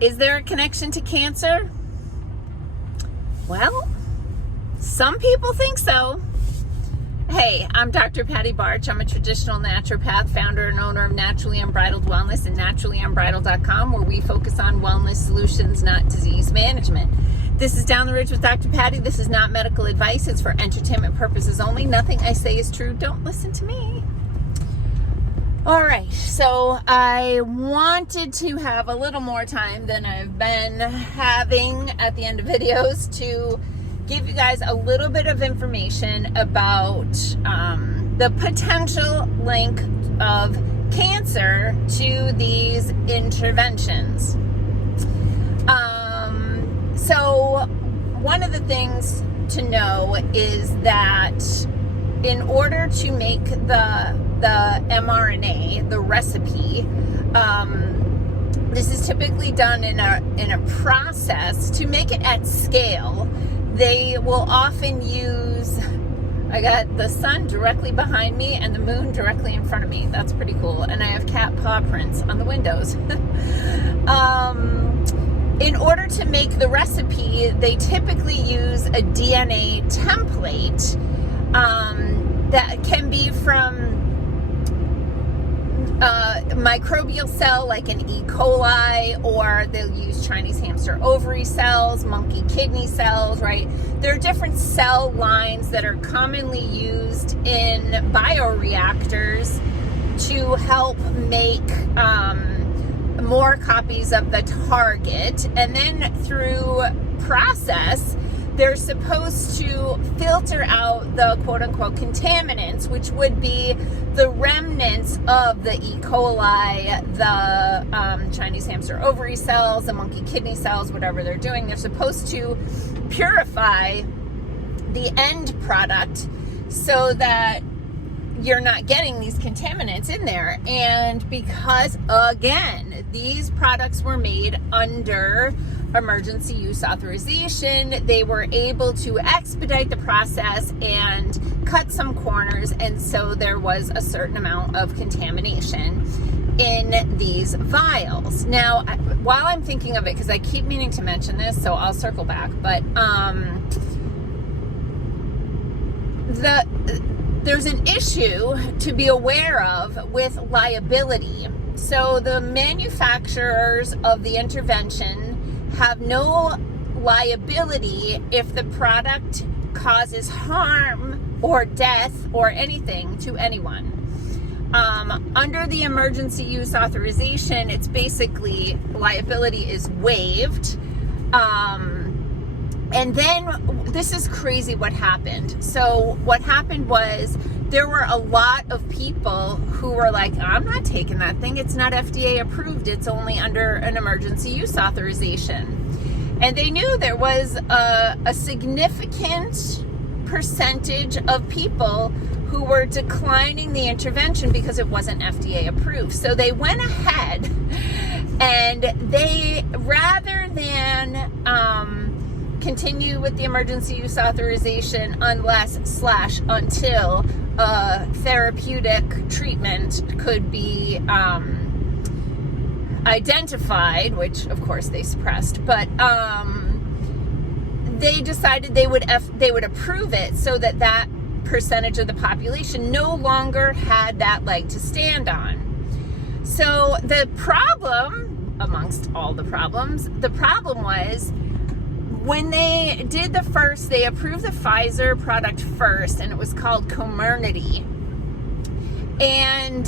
Is there a connection to cancer? Well, some people think so. Hey, I'm Dr. Patty Barch. I'm a traditional naturopath, founder and owner of Naturally Unbridled Wellness and naturallyunbridled.com, where we focus on wellness solutions, not disease management. This is Down the Ridge with Dr. Patty. This is not medical advice. It's for entertainment purposes only. Nothing I say is true. Don't listen to me. All right, so I wanted to have a little more time than I've been having at the end of videos to give you guys a little bit of information about the potential link of cancer to these interventions. So one of the things to know is that in order to make the mRNA, the recipe, this is typically done in a process to make it at scale. They will often use, I got the sun directly behind me and the moon directly in front of me. That's pretty cool. And I have cat paw prints on the windows. In order to make the recipe, they typically use a DNA template that can be from microbial cell like an E. coli, or they'll use Chinese hamster ovary cells, monkey kidney cells, right? There are different cell lines that are commonly used in bioreactors to help make more copies of the target. And then through process, they're supposed to filter out the quote-unquote contaminants, which would be the remnants of the E. coli, the Chinese hamster ovary cells, the monkey kidney cells, whatever they're doing. They're supposed to purify the end product so that you're not getting these contaminants in there. And because, again, these products were made under emergency use authorization, they were able to expedite the process and cut some corners, and so there was a certain amount of contamination in these vials. Now, while I'm thinking of it, because I keep meaning to mention this, so I'll circle back, but there's an issue to be aware of with liability. So the manufacturers of the intervention have no liability if the product causes harm or death or anything to anyone. Under the emergency use authorization, it's basically liability is waived. And then this is crazy what happened. So what happened was there were a lot of people who were like, I'm not taking that thing. It's not FDA approved. It's only under an emergency use authorization. And they knew there was a significant percentage of people who were declining the intervention because it wasn't FDA approved. So they went ahead and they, rather than continue with the emergency use authorization until therapeutic treatment could be identified, which of course they suppressed, but they decided they would approve it so that that percentage of the population no longer had that leg to stand on. So the problem, amongst all the problems, the problem was when they did they approved the Pfizer product first, and it was called Comirnaty. And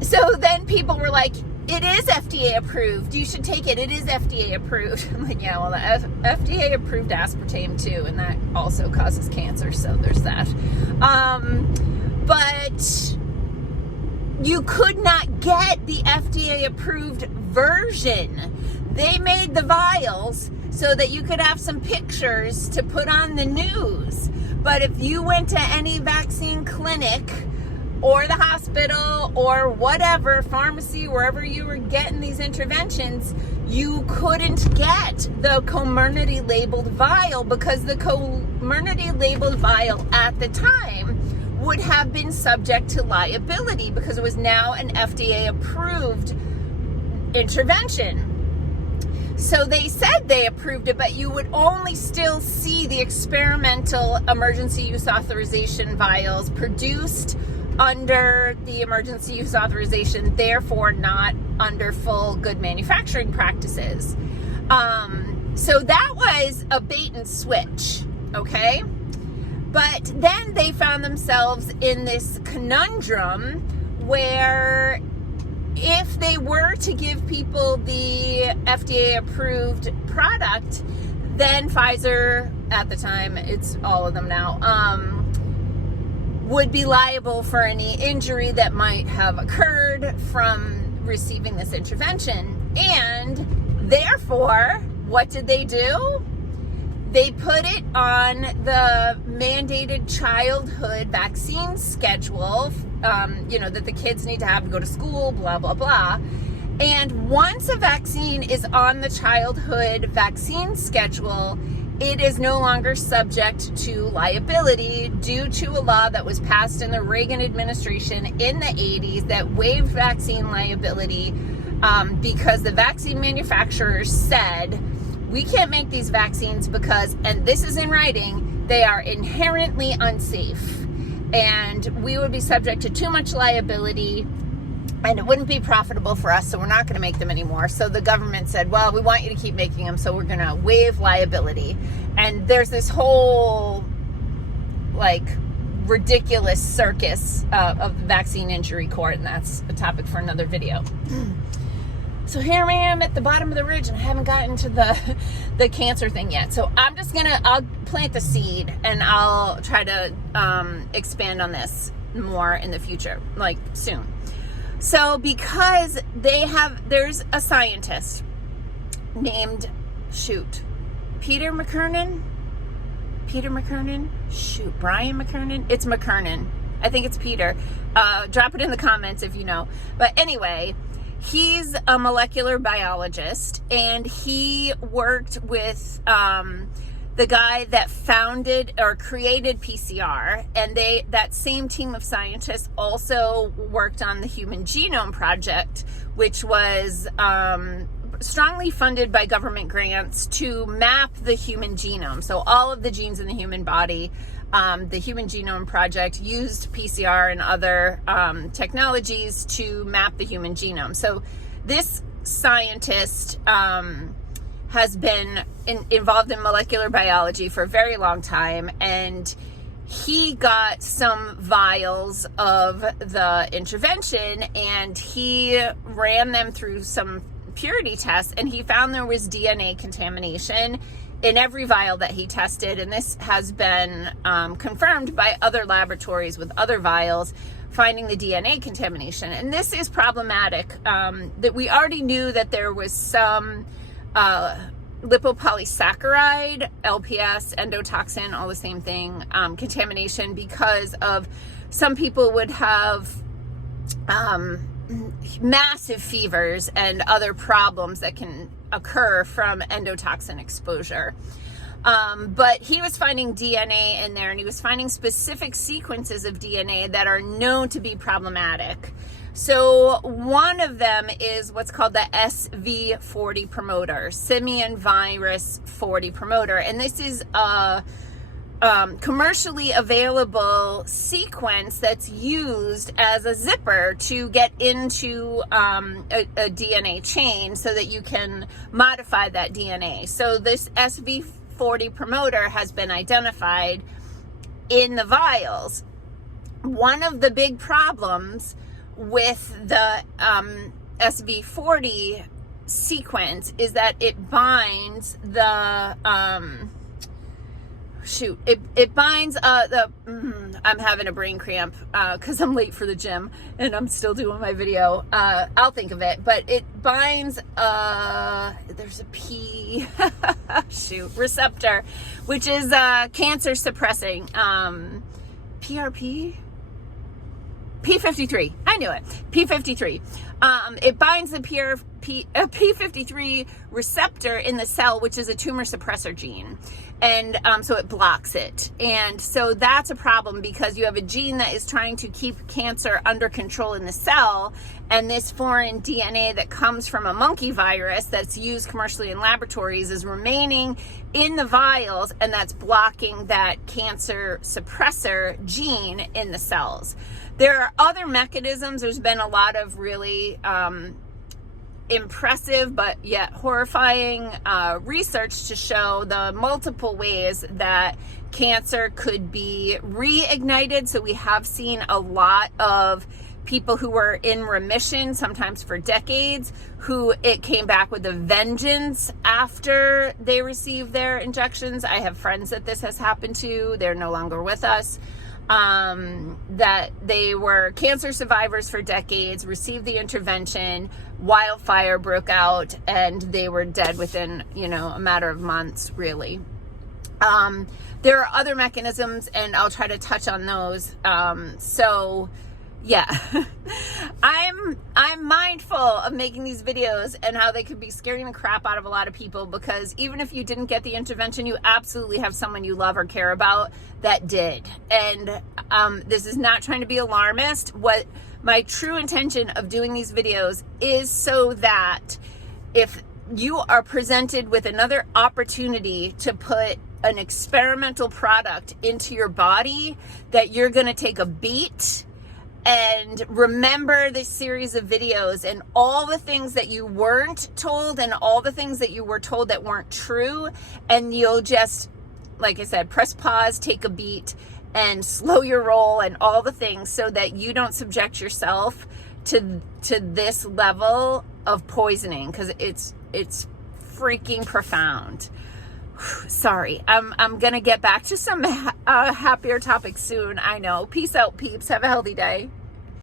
so then people were like, it is FDA approved. You should take it. It is FDA approved. I'm like, yeah, well, the FDA approved aspartame too, and that also causes cancer. So there's that. But you could not get the FDA approved version. They made the vials so that you could have some pictures to put on the news. But if you went to any vaccine clinic or the hospital or whatever, pharmacy, wherever you were getting these interventions, you couldn't get the Comirnaty labeled vial, because the Comirnaty labeled vial at the time would have been subject to liability because it was now an FDA approved intervention. So they said they approved it, but you would only still see the experimental emergency use authorization vials produced under the emergency use authorization, therefore not under full good manufacturing practices. So that was a bait and switch, okay? But then they found themselves in this conundrum where if they were to give people the FDA approved product, then Pfizer, at the time, it's all of them now, would be liable for any injury that might have occurred from receiving this intervention. And therefore, what did they do? They put it on the mandated childhood vaccine schedule, that the kids need to have to go to school, blah, blah, blah. And once a vaccine is on the childhood vaccine schedule, it is no longer subject to liability due to a law that was passed in the Reagan administration in the 80s that waived vaccine liability because the vaccine manufacturers said, we can't make these vaccines because, and this is in writing, they are inherently unsafe. And we would be subject to too much liability and it wouldn't be profitable for us, so we're not going to make them anymore. So the government said, well, we want you to keep making them, so we're going to waive liability. And there's this whole, ridiculous circus of the vaccine injury court, and that's a topic for another video. So here I am at the bottom of the ridge, and I haven't gotten to the cancer thing yet. So I'll plant the seed, and I'll try to expand on this more in the future, soon. So because there's a scientist named, Brian McKernan? Brian McKernan? It's McKernan. I think it's Peter. Drop it in the comments if you know. But anyway, he's a molecular biologist, and he worked with the guy that founded or created PCR, and that same team of scientists also worked on the Human Genome Project, which was strongly funded by government grants to map the human genome. So all of the genes in the human body, the Human Genome Project used PCR and other technologies to map the human genome. So this scientist has been involved in molecular biology for a very long time, and he got some vials of the intervention and he ran them through some purity tests, and he found there was DNA contamination in every vial that he tested, and this has been confirmed by other laboratories with other vials finding the DNA contamination. And this is problematic, that we already knew that there was some lipopolysaccharide, LPS, endotoxin, all the same thing, contamination, because of some people would have massive fevers and other problems that can occur from endotoxin exposure. But he was finding DNA in there, and he was finding specific sequences of DNA that are known to be problematic. So one of them is what's called the SV40 promoter, simian virus 40 promoter. And this is a commercially available sequence that's used as a zipper to get into a DNA chain so that you can modify that DNA. So this SV40 promoter has been identified in the vials. One of the big problems with the SV40 sequence is that it binds the it binds I'm having a brain cramp because I'm late for the gym and I'm still doing my video. I'll think of it, but it binds there's a P receptor, which is cancer suppressing PRP. P53. I knew it. P53. It binds the P53 receptor in the cell, which is a tumor suppressor gene. And so it blocks it. And so that's a problem because you have a gene that is trying to keep cancer under control in the cell. And this foreign DNA that comes from a monkey virus that's used commercially in laboratories is remaining in the vials, and that's blocking that cancer suppressor gene in the cells. There are other mechanisms. There's been a lot of really impressive but yet horrifying research to show the multiple ways that cancer could be reignited. So we have seen a lot of people who were in remission, sometimes for decades, who it came back with a vengeance after they received their injections. I have friends that this has happened to. They're no longer with us. That they were cancer survivors for decades, received the intervention, wildfire broke out, and they were dead within, a matter of months, really. There are other mechanisms, and I'll try to touch on those. Yeah, I'm mindful of making these videos and how they could be scaring the crap out of a lot of people, because even if you didn't get the intervention, you absolutely have someone you love or care about that did. And this is not trying to be alarmist. What my true intention of doing these videos is so that if you are presented with another opportunity to put an experimental product into your body, that you're going to take a beat and remember this series of videos and all the things that you weren't told and all the things that you were told that weren't true. And you'll just, like I said, press pause, take a beat, and slow your roll and all the things, so that you don't subject yourself to this level of poisoning, because it's freaking profound. Sorry, I'm gonna get back to some happier topics soon. I know. Peace out, peeps. Have a healthy day.